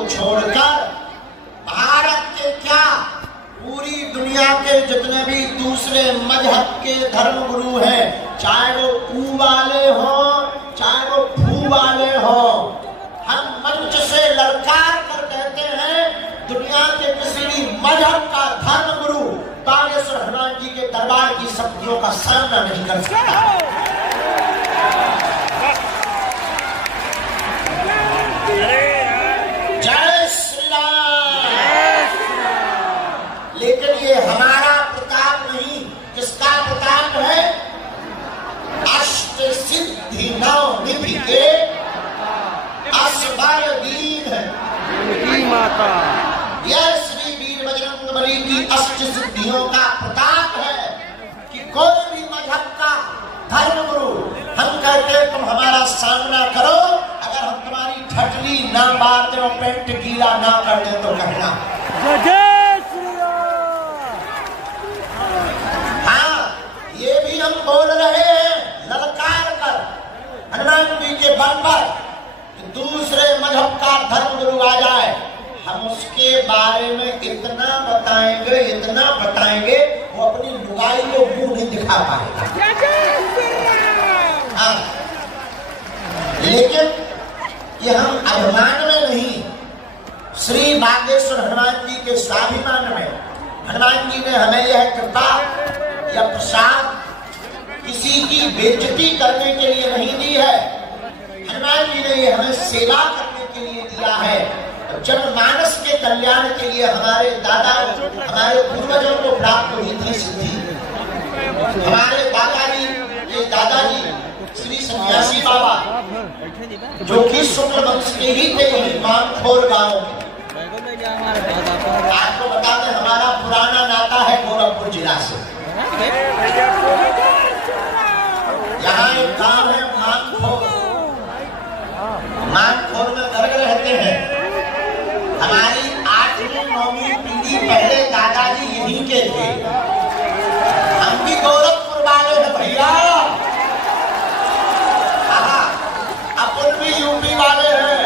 को छोड़कर भारत के क्या पूरी दुनिया के जितने भी दूसरे मजहब के धर्मगुरु हैं, चाहे वो ऊ वाले हों चाहे वो फू वाले हों, हम मंच से ललकार कर कहते हैं दुनिया के किसी भी मजहब का धर्मगुरु बागेश्वर हनुमान जी के दरबार की शक्तियों का सामना नहीं कर सकता। जय श्री राम। लेकिन ये हमारा प्रताप नहीं, किसका प्रताप है? अष्ट सिद्धि नव निधि के असबर दीन माता, यह श्री वीर बजरंगबली की अष्ट सिद्धियों का प्रताप है कि कोई भी मजहब का धर्मगुरु हम कहते तुम हमारा सामना करो, अगर हम तुम्हारी ठटली ना मार दे और पेंट गीला ना कर दे तो कहना हाँ, ये भी हम बोल रहे हैं ललकार कर हनुमान जी के बल पर कि दूसरे मजहब का धर्मगुरु आ जाए, हम उसके बारे में इतना बताएंगे वो अपनी लुगाई को मुंह नहीं दिखा पाएगा। हाँ, लेकिन ये हम अभिमान में नहीं, श्री बागेश्वर हनुमान जी के स्वाभिमान में हनुमान जी ने हमें यह कृपा या प्रसाद किसी की बेइज्जती करने के लिए नहीं दी है। हनुमान जी ने ये हमें सेवा करने के लिए दिया है, जनमानस के कल्याण के लिए हमारे दादा हमारे पूर्वजों को प्राप्त हुई थी सिद्धि। हमारे दादाजी ये दादाजी श्री सन्यासी बाबा जो कि शुक्ल वंश के ही थे, मानखोर गांव में। आपको बता दें हमारा पुराना नाता है गोरखपुर जिला से। यहाँ एक गांव है मानखोर, मानखोर में गर्ग रहते हैं। हमारी 8वीं 9वीं पीढ़ी पहले दादाजी यहीं के थे। हम भी गोरखपुर वाले हैं भैया, अपन भी यूपी वाले हैं,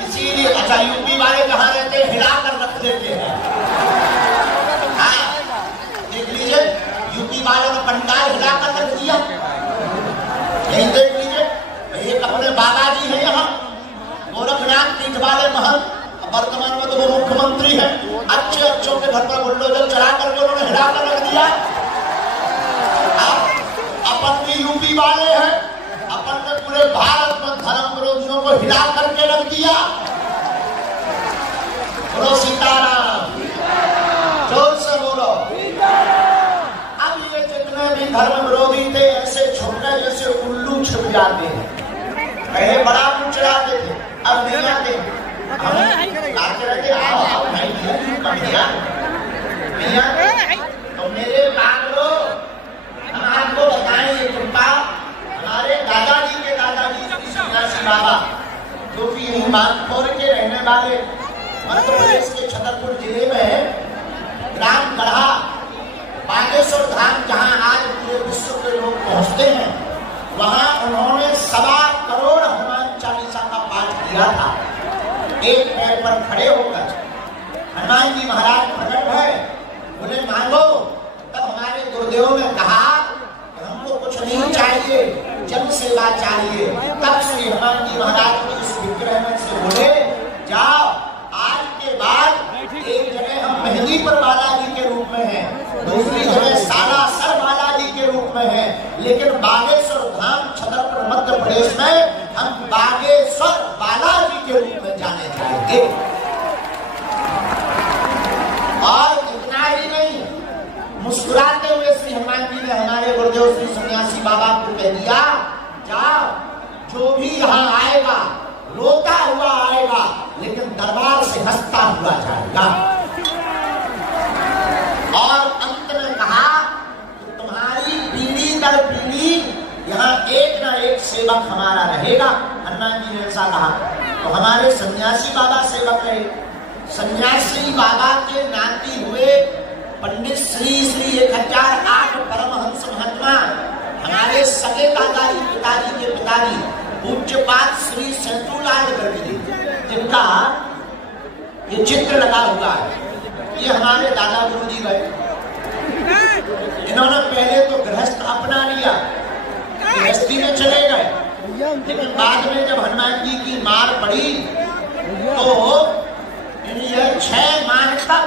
इसीलिए अच्छा यूपी वाले कहाँ रहते हैं? हिला कर रख देते हैं। हाँ, देख लीजिए यूपी वालों ने पंडाल हिला कर रख दिया, यही देख लीजिए। एक अपने बाबा जी हैं यहाँ गोरखनाथ पीठ वाले महंत, वर्तमान में तो वो मुख्यमंत्री है। अच्छों के घर पर बुलडोजर चला करके उन्होंने हिला कर रख दिया। अपन भी यूपी वाले हैं, अपन ने पूरे भारत में धर्म विरोधियों को हिला करके रख दिया। बोलो सीताराम, जोर से बोलो। अब ये जितने भी धर्म विरोधी थे ऐसे छोटे जैसे उल्लू छिप जाते हैं, पहले बड़ा मुंह चढ़ाते थे, अब नहीं आते। तो मेरे लो, हम आपको बताएं ये कृपा हमारे दादाजी के दादाजी श्री सन्यासी बाबा जो कि यही मानखोर के रहने वाले मध्य प्रदेश के छतरपुर जिले में ग्राम गढ़ा बागेश्वर धाम जहाँ आज पूरे विश्व के लोग पहुँचते हैं, वहाँ उन्होंने 1.25 करोड़ हनुमान चालीसा का पाठ किया था। एक पैर पर खड़े होकर हनुमान जी महाराज प्रकट है, बोले मांगो। तब हमारे गुरुदेव ने कहा हमको कुछ नहीं चाहिए, जन सेवा चाहिए। तब श्री हनुमान जी महाराज को इस विग्रह से बोले जाओ, आज के बाद एक जगह हम मेहंदीपुर बालाजी के रूप में हैं, दूसरी जगह सालासर बालाजी के रूप में हैं, लेकिन बागेश्वर धाम छतरपुर मध्य प्रदेश में हम बागेश्वर बालाजी के रूप में जाने जाएंगे। और इतना ही नहीं, मुस्कुराते हुए श्री हनुमान जी ने हमारे गुरुदेव श्री सन्यासी बाबा को कह दिया जाओ, जो भी यहाँ आएगा रोता हुआ आएगा लेकिन दरबार से हंसता हुआ जाएगा। और अंत में कहा तुम्हारी पीढ़ी दर पीढ़ी यहाँ एक ना एक सेवक हमारा रहेगा। हनुमान जी ने ऐसा कहा तो हमारे सन्यासी बाबा सेवक रहे। सन्यासी बाबा के नाती हुए पंडित श्री 1008 परमहंस महात्मा हमारे सगे दादाजी पिताजी के पिताजी पूज्यपाद श्री सेतुलाल गर्ग जी, जिनका ये चित्र लगा हुआ है। ये हमारे दादा गुरु जी गए, इन्होंने पहले तो गृहस्थ अपना लिया, गृहस्थी में चले गए, लेकिन बाद में जब हनुमान जी की मार पड़ी तो इन्हें 6 माह तक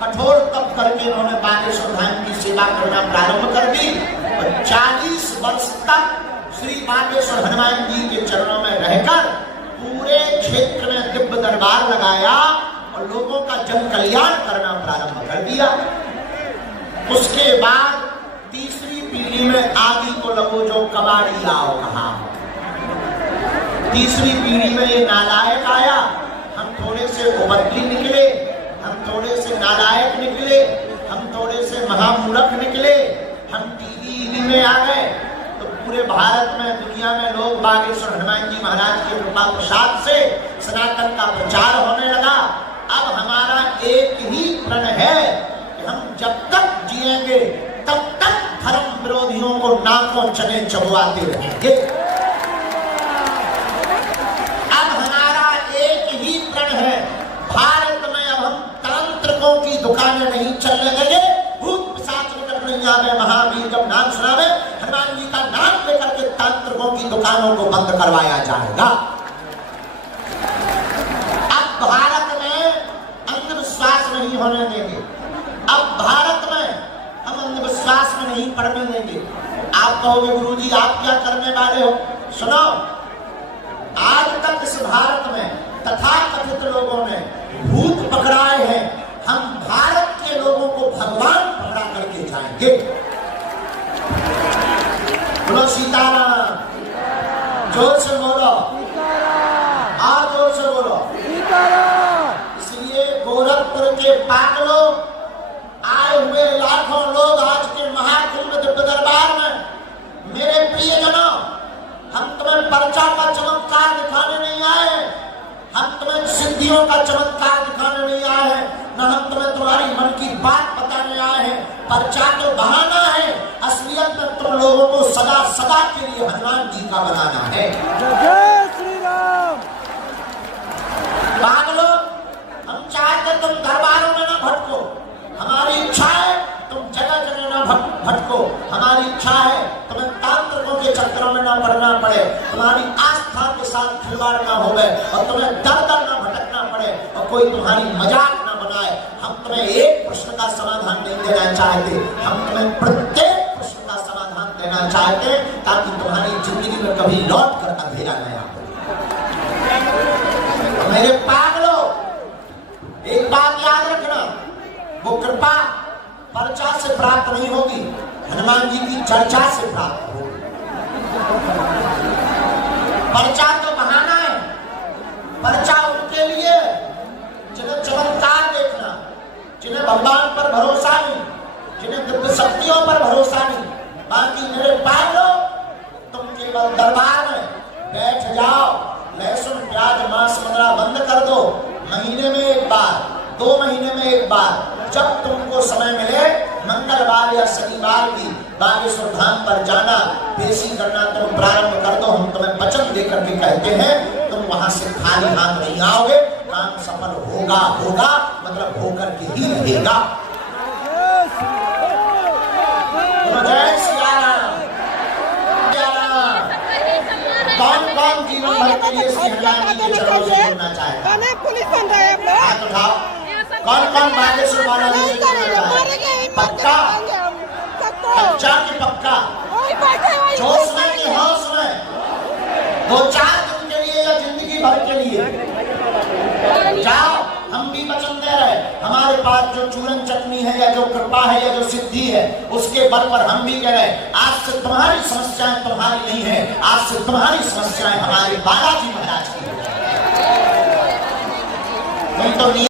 कठोर तप करके इन्होंने बागेश्वर धाम की सेवा करना प्रारंभ कर दी और 40 वर्ष तक श्री बागेश्वर हनुमान जी के चरणों में रहकर पूरे क्षेत्र में दिव्य दरबार लगाया और लोगों का जन कल्याण करना प्रारंभ कर दिया। उसके बाद तीसरी पीढ़ी में आदि को लगो जो कबाड़ी आओ कहा। तीसरी पीढ़ी में ये नालायक आया, हम थोड़े से उबतली निकले, हम थोड़े से नालायक निकले, हम थोड़े से महामूर्ख निकले, हम टीवी में आ गए तो पूरे भारत में दुनिया में लोग बागेश्वर हनुमान जी महाराज के कृपा प्रसाद से सनातन का प्रचार होने लगा। अब हमारा एक ही प्रण है कि हम जब तक जिएंगे तब तक धर्म विरोधियों को नाकों चने चबवाते रहेंगे। अब हमारा एक ही प्रण है, भारत में अब हम तांत्रिकों की दुकानें नहीं चलने देंगे। भूत पिशाच निकट नहीं आवे, महावीर जब नाम सुनावे हनुमान जी का नाम लेकर के तांत्रिकों की दुकानों को बंद करवाया जाएगा। अब भारत अंधविश्वास नहीं होने देंगे, अब भारत में हम अंधविश्वास में नहीं पड़ने देंगे। आप कहोगे गुरुजी आप क्या करने वाले हो? सुनो, आज तक इस भारत में तथाकथित लोगों ने भूत पकड़ाए हैं, हम भारत के लोगों को भगवान पकड़ा करके जाएंगे। बोलो सीताराम, जोर से बोलो, और जोर से बोलो। गोरखपुर के पागलों, आए हुए लाखों लोग आज के महाकुंभ दिव्य दरबार में, मेरे प्रियजनों, हम तुम्हें पर्चा का चमत्कार दिखाने नहीं आए, हम तुम्हें सिद्धियों का चमत्कार दिखाने नहीं आए हैं, न हम तुम्हें तुम्हारी मन की बात बताने आए हैं। पर्चा तो बहाना है, असलियत में तुम लोगों को सदा सदा के लिए हनुमान जी का बनाना है। जय श्री राम। पागलों, हम चाहते तुम दरबारों में ना भटको, हमारी इच्छा है तुम जगह जगह ना भटको, हमारी इच्छा है तुम्हें तांत्रिकों के चक्करों में ना पड़ना पड़े, तुम्हारी आस्था के साथ खिलवाड़ ना हो और तुम्हें दर दर ना भटकना पड़े और कोई तुम्हारी मजाक ना बनाए। हम तुम्हें एक प्रश्न का समाधान नहीं देना चाहते, हम तुम्हें प्रत्येक प्रश्न का समाधान देना चाहते ताकि तुम्हारी जिंदगी में कभी लौट कर अंधेरा न आए। मेरे पागलों, एक बात याद रखना, वो कृपा पर्चा से प्राप्त नहीं होगी, हनुमान जी की चर्चा से प्राप्त होगी। पर्चा तो बहाना है, पर्चा उनके लिए जिन्हें चमत्कार देखना, जिन्हें भगवान पर भरोसा नहीं, जिन्हें दिव्य शक्तियों पर भरोसा नहीं। बाकी मेरे पागलों, तुम केवल दरबार में बैठ जाओ, लहसुन प्याज मांस मदिरा बंद कर दो, महीने में एक बार, 2 महीने में एक बार, जब तुमको समय मिले मंगलवार या शनिवार की बागेश्वर धाम पर जाना, पेशी करना तुम प्रारंभ कर दो। हम तुम्हें वचन देकर के कहते हैं, तुम वहां से खाली हाथ नहीं आओगे, काम सफल होगा होगा मतलब होकर के ही रहेगा। जय सिया राम। कौन कौन जीवन भर के लिए श्री हनुमान जी के चरणों से जुड़ना चाहेगा? हाथ उठाओ। कौन कौन बागेश्वर वाला जी से जुड़ना चाहेगा? पक्का? कच्चा की पक्का? जोश में कि होश में? 2-4 दिन के लिए या जिंदगी भर के लिए? जाओ, हम भी वचन दे रहे, हमारे पास जो चूरन चटनी है या जो कृपा है या जो सिद्धि है उसके बल पर हम भी कह रहे, आज से तुम्हारी समस्याएं तुम्हारी नहीं है, आज से तुम्हारी समस्याएं हमारे बालाजी महाराज की है। तुम तो